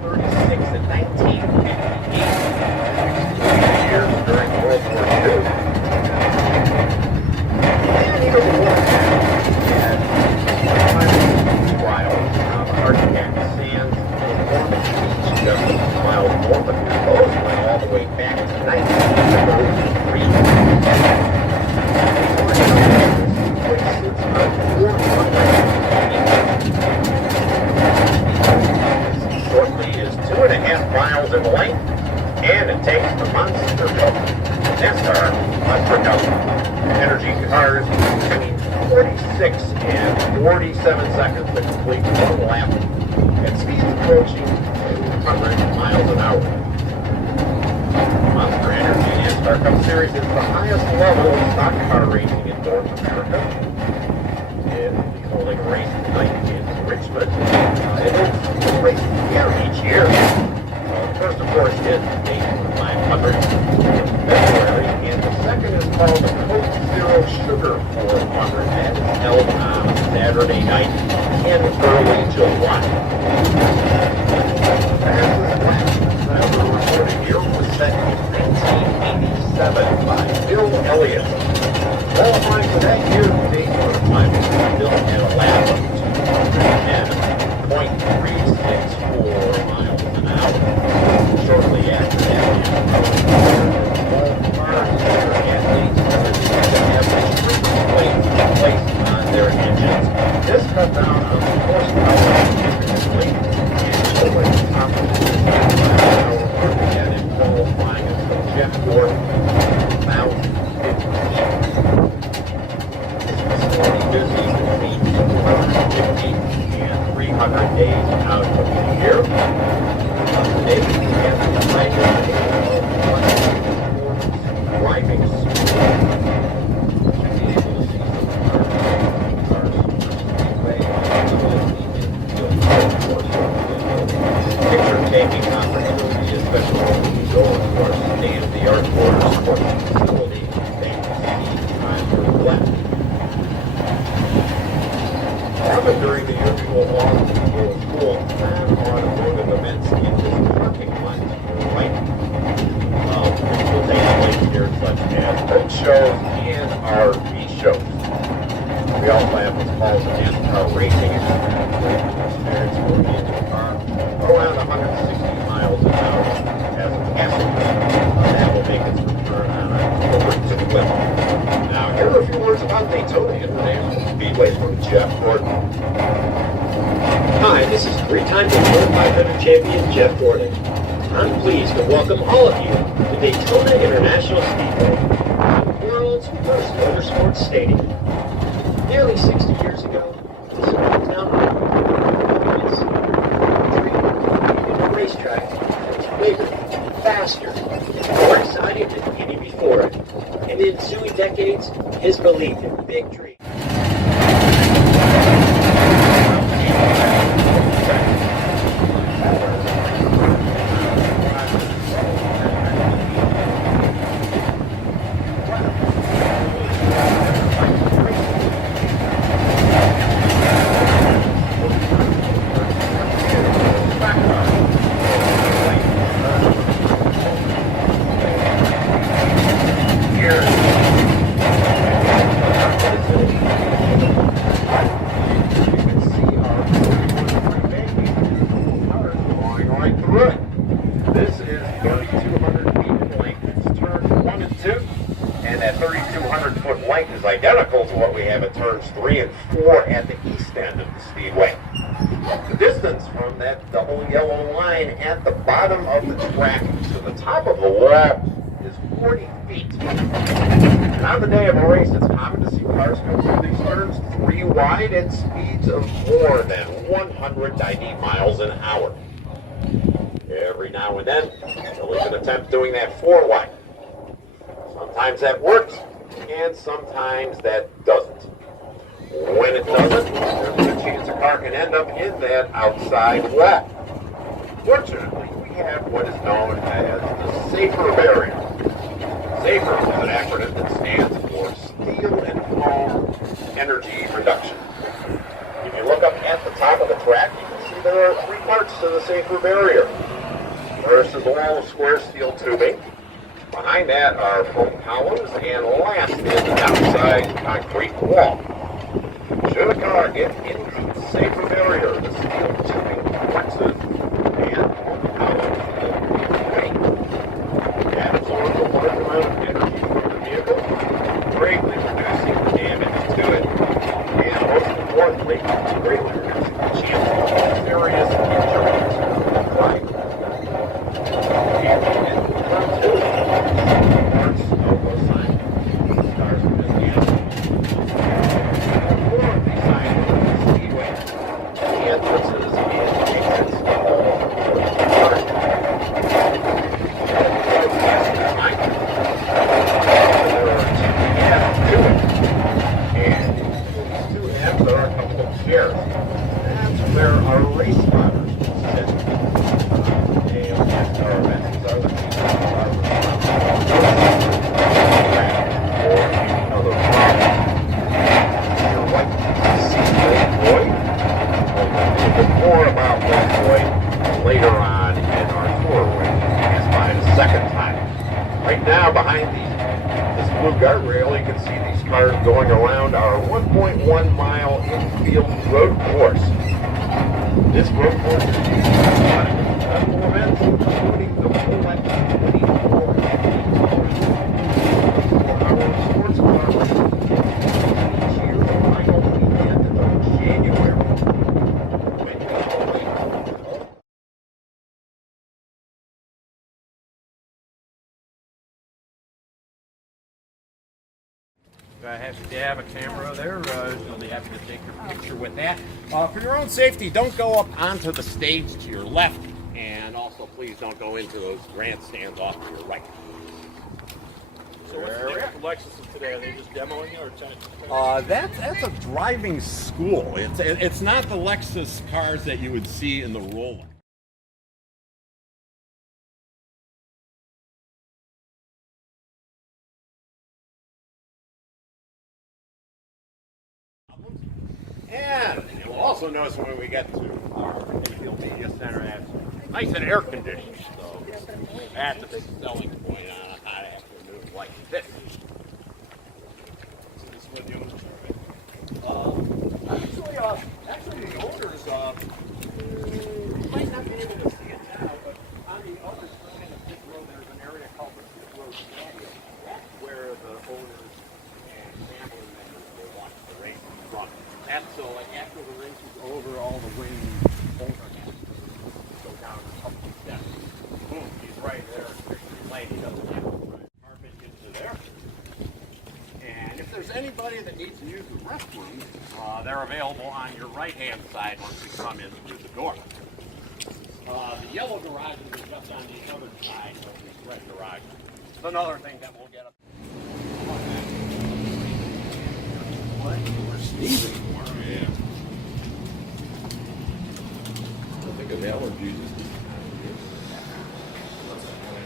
36 in 1958. Years during World War II. And even before that, we had trials on the Arctic sands in Normandy Beach, just a few miles north of here. Those went all the way back to 1903. Shortly is 2.5 miles in length, and it takes the monster boat, NASCAR Monster Energy cars between 46 and 47 seconds to complete one lap at speeds approaching 200 miles an hour. Monster Energy NASCAR Cup Series is the highest level of stock car racing in North America. It will be holding a race tonight in Richmond. It is a race here each year. The first, of course, is the Daytona 500 in February, and the second is called the Coke Zero Sugar 400, and it's held on Saturday night in early July. The recording here was set in 1987 by Bill Elliott. Qualifying for that year, the Daytona 500 Bill had a lap of 210.364 miles an hour. Shortly after that, all cars and athletes had to have a treatment plate placed on their engines. This cut down on the horsepower significantly, and over the top of the hour mark again in qualifying until Jeff Gordon, 2015. Busy between 250 and 300 days out of the year. Today we have the driving speed. Should be able to see some cars speedway picture taking opportunity, especially when we go to our state-of-the-art motorsport facility. They see time for left. During the usual all-school non-automotive events in this parking lot, right? Which will take place here, such as boat shows and RV shows. We also have what's called the NASCAR racing experience going into a car around 160 miles an hour as a passenger. That will make its return on October 12th. Now, here are a few words about Daytona International Speedway from Jeff Gordon. Hi, this is three-time Daytona 500 champion Jeff Gordon. I'm pleased to welcome all of you to Daytona International Speedway, the world's first motorsports stadium. Nearly 60 years ago, this small town a racetrack that was bigger, faster, and more exciting than any before it. In the ensuing decades, his belief in big dreams. This is 3,200 feet in length. It's turns 1 and 2, and that 3,200 foot length is identical to what we have at turns 3 and 4 at the east end of the speedway. The distance from that double yellow line at the bottom of the track to the top of the wall is 40 feet. And on the day of a race, it's common to see cars come through these turns 3 wide at speeds of more than 190 miles an hour. Every now and then, they'll even attempt doing that 4 wide. Sometimes that works, and sometimes that doesn't. When it doesn't, there's a good chance a car can end up in that outside wall. Fortunately, we have what is known as the SAFER barrier. SAFER is an acronym that stands for Steel and Foam Energy Reduction. If you look up at the top of the track, you can see And there are three parts to the safer barrier. First is a wall of square steel tubing. Behind that are foam columns, and last is the outside concrete wall. Should a car get into the safer barrier, the steel tubing flexes and foam columns will give way. That absorbs a large amount of energy from the vehicle, greatly reducing the damage to it, and most importantly, greatly reducing the chance of serious injuries. Right. That's where our race spotters sit. Our events are the people who are or any other problem. You're right to see Lake Boyd. We'll talk a bit more about Lake Boyd later on in our tour when we pass by the second time. Right now, behind this blue guardrail, you can see these cars going around our 1.1 mile infield road course. This road course is used for several events, including the Rolex 24 for our sports car race. Each year, the final weekend of January. When we all If you have a camera there, you'll be happy to take your picture with that. For your own safety, don't go up onto the stage to your left, and also please don't go into those grandstands off to your right. So what's the difference with Lexus today? Are they just demoing it or trying to... That's a driving school. It's not the Lexus cars that you would see in the Rolex. And you'll also notice when we get to our Mayfield Media Center, it's nice and air conditioned. So that's a big selling point on a hot afternoon like this. So this is what the owners are, right? Actually, the owners you might not be able to see it now, but on the other side of this road, there's an area called the Pit Road Patio. That's where the owners and family members will watch the race from. And so, like after the race is over, all the wings owner has to go down a couple of steps. Boom, he's right there. Lady doesn't have to carpet into there. And if there's anybody that needs to use the restrooms, they're available on your right-hand side once you come in through the door. The yellow garage is just on the other side of this red garage. It's another thing that we'll get up. Yeah. I think of allergies.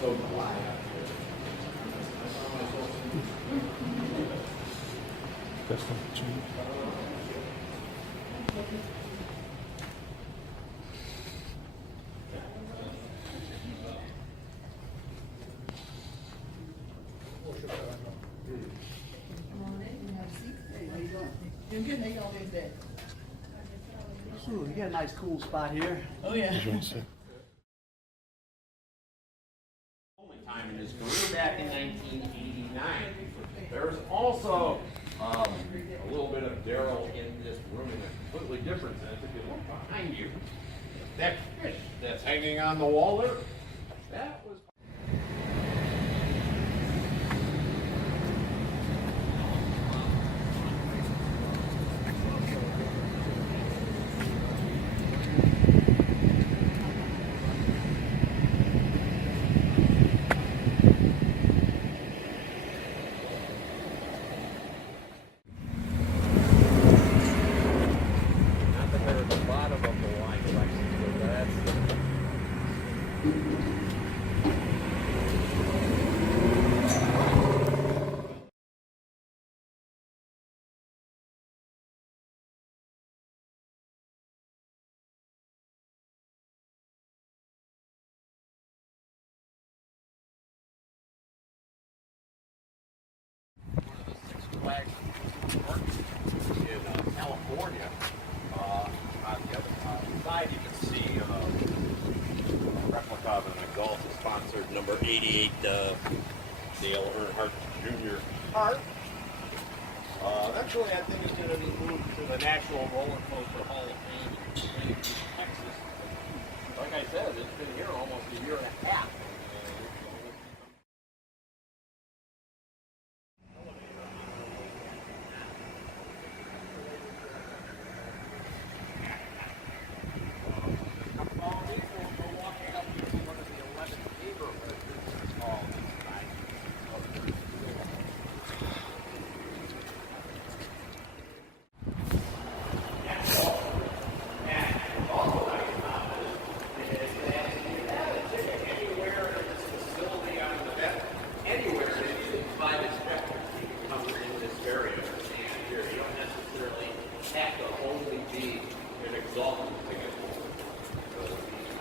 So dry. Ooh, you got a nice cool spot here. Oh, yeah. Only time in his career back in 1989. There's also a little bit of Darrell in this room in a completely different sense. If you look behind you, that fish that's hanging on the wall there, that was flag in California. On the other side, you can see a replica of an Axalta-sponsored number 88 Dale Earnhardt Jr. car. Eventually, I think it's going to be moved to the National Roller Coaster Hall of Fame in Texas. Like I said, it's been here almost a year and a half.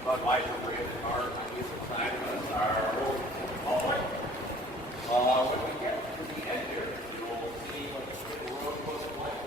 Budweiser brand cars on either side of us are all white. When we get to the end here, you'll see what the road looks like.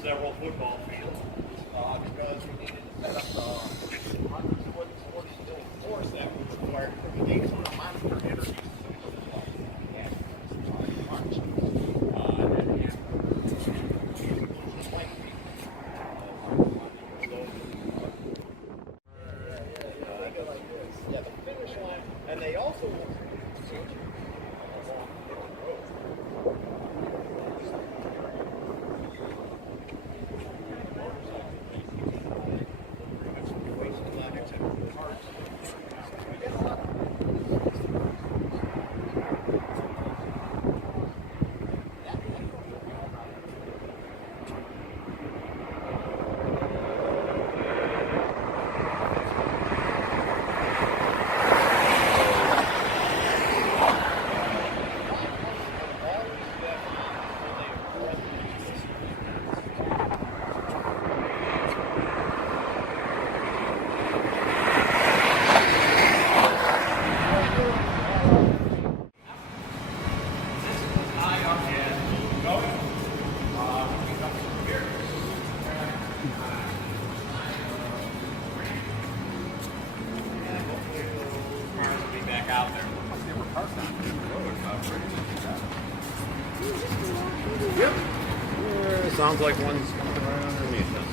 Several football fields because we needed to set up the 100-foot sports force that was required for the Daytona Monster Energy Yeah, the finish line, and they also want to change along the road. Out there. They were parked on the road. Yep. Sounds like one's coming right underneath us.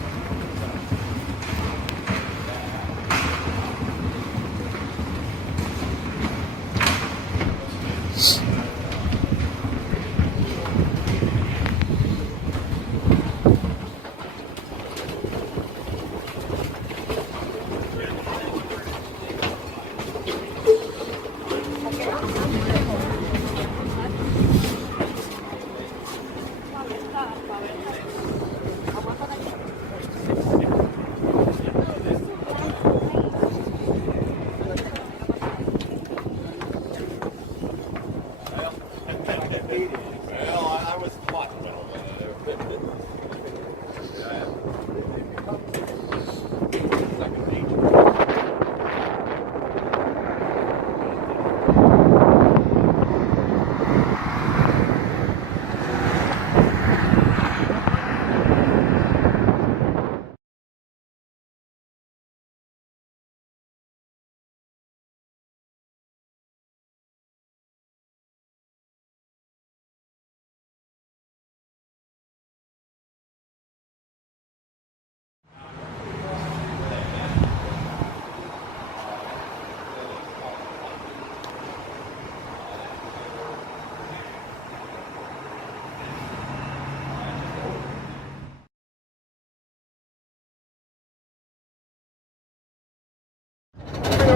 Well, I was caught.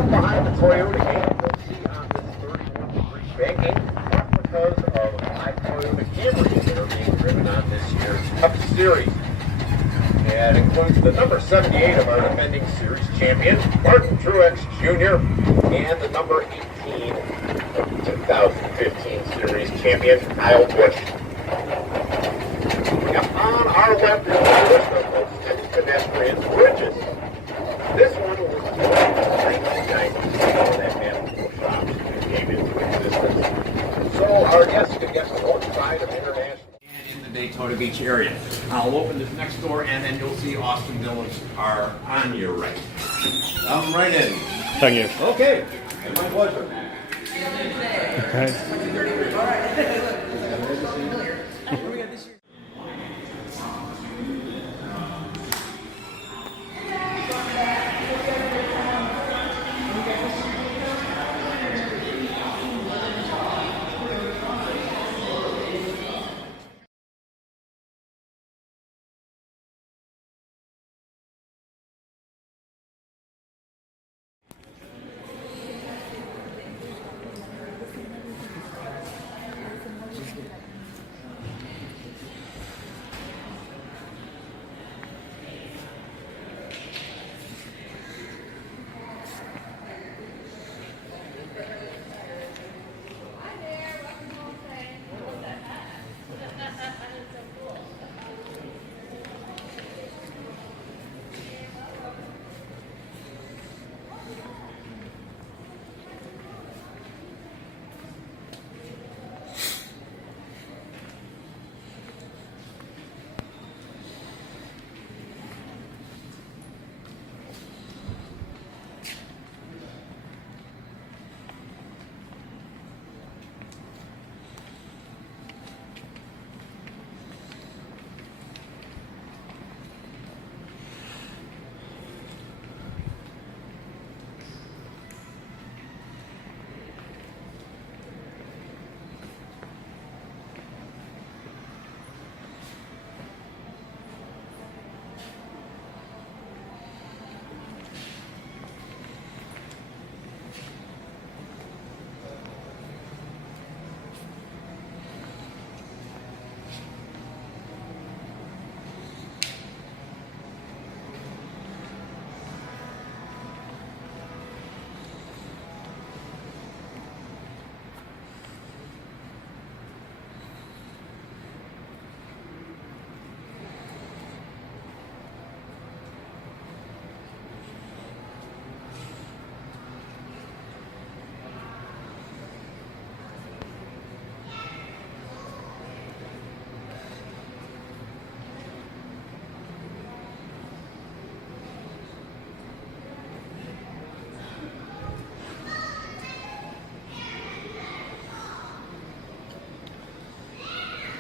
Behind the Toyota AMC on this 31-degree banking, not because of 5 Toyota Camrys that are being driven on this year's Cup Series. 78 of our defending series champion, Martin Truex Jr., and the number 18 of the 2015 series champion, Kyle Busch. Now, on our left is the list of most hidden pedestrian bridges. This one was built in the 1990s when that man shops came into existence. So our guests could get the north side of International and in the Daytona Beach area. I'll open this next door and then you'll see Austin Village are on your right. Come right in. Thank you. Okay, my pleasure.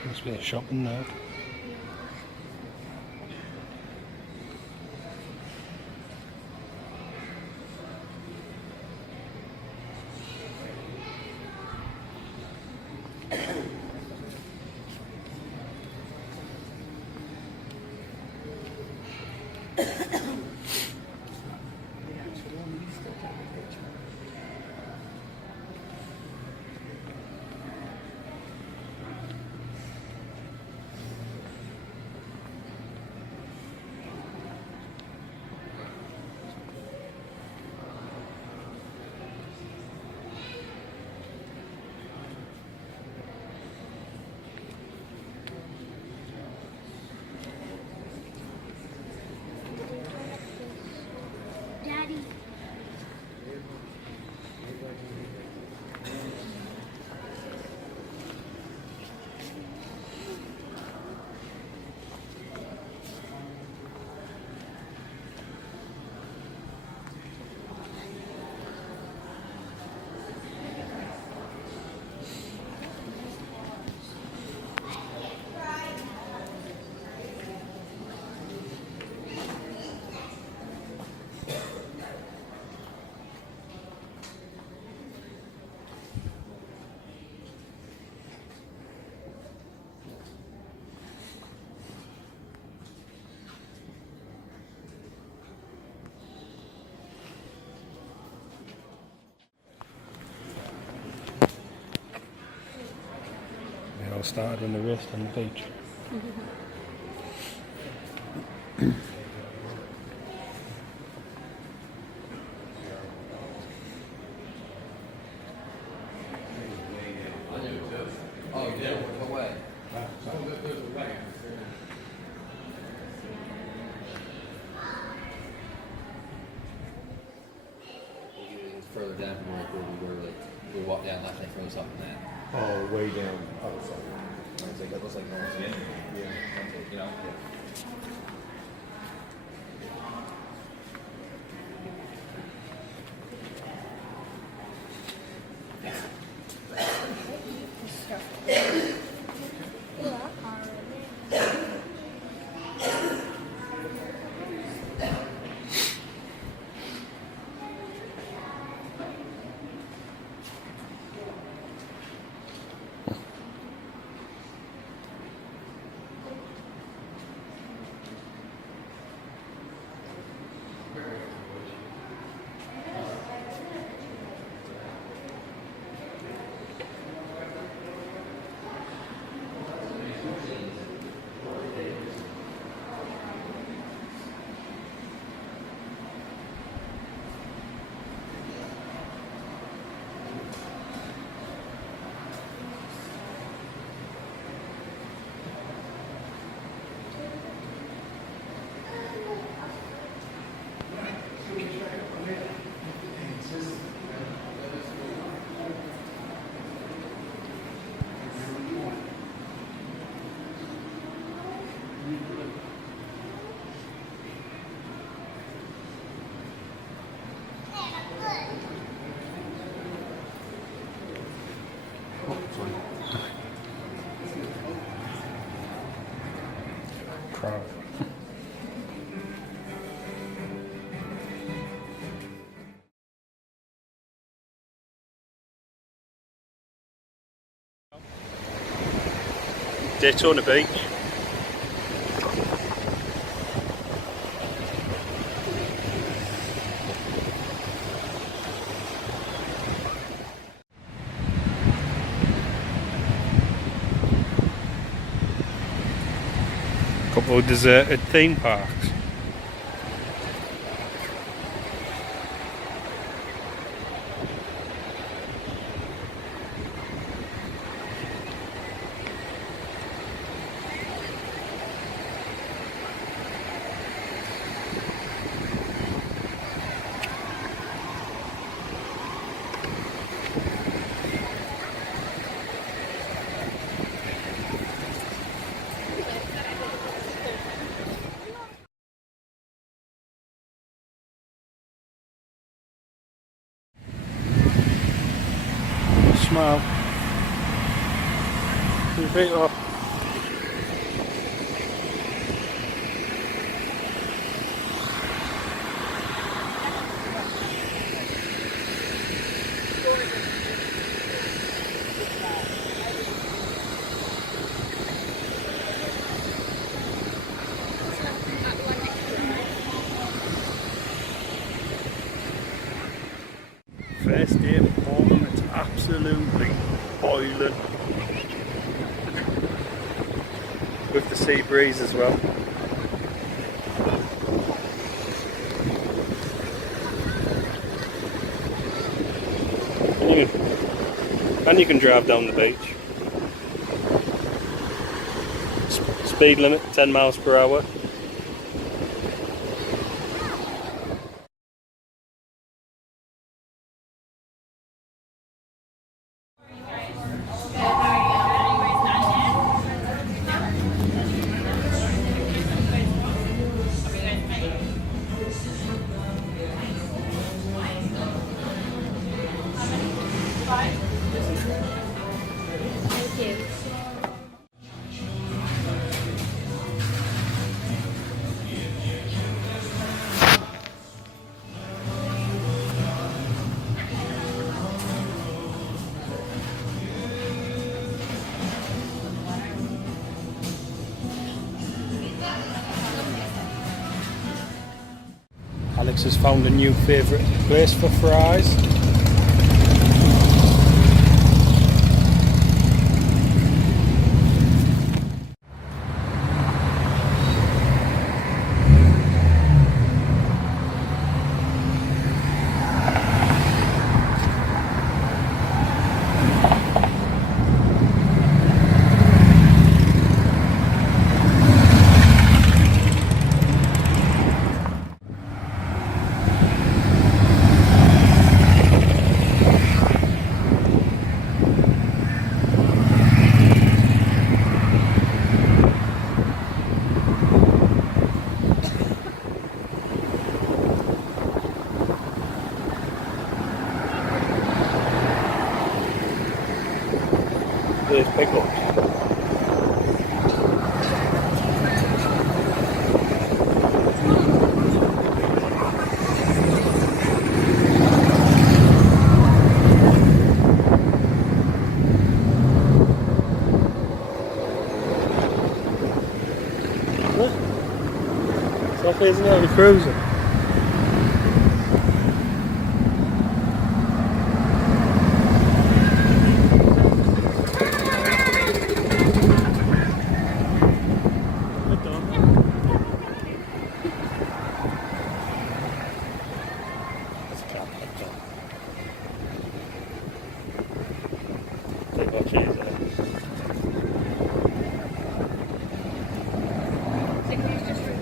Must be a shopping now. Daddy. It all started when they raced on the beach. What way? It's further down from where we walk down, I think, further up than that. Oh, way down. Oh, sorry. It looks like North End. Yeah. You know? Daytona Beach. Couple of deserted theme parks. Smile. Put your feet up. First day of autumn, it's absolutely boiling. With the sea breeze as well. And you can drive down the beach. Speed limit 10 miles per hour. Alex has found a new favourite place for fries. There's pickups. Stop isn't it? We're cruising. Take my cheese out.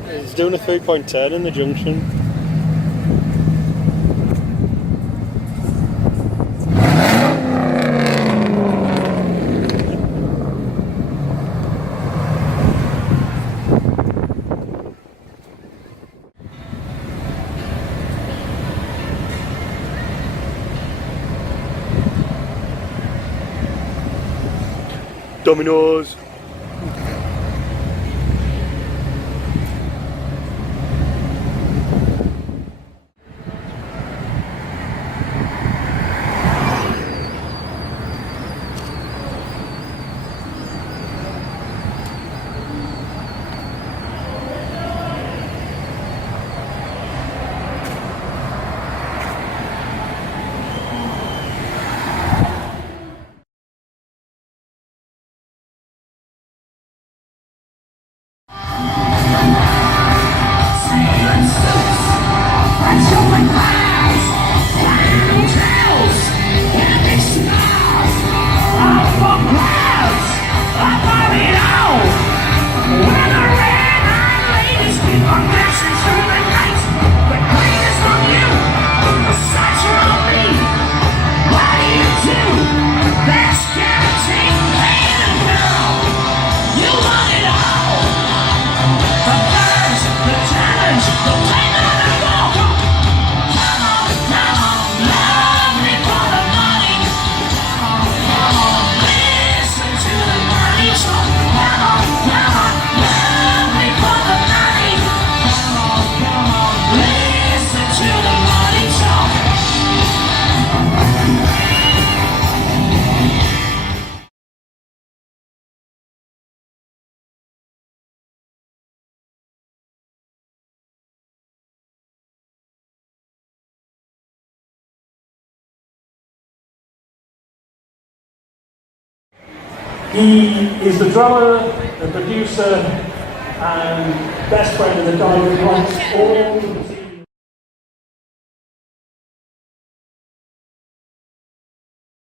He's doing a 3.10 in the junction. Dominoes. He is the drummer, the producer, and best friend of the guy who writes all the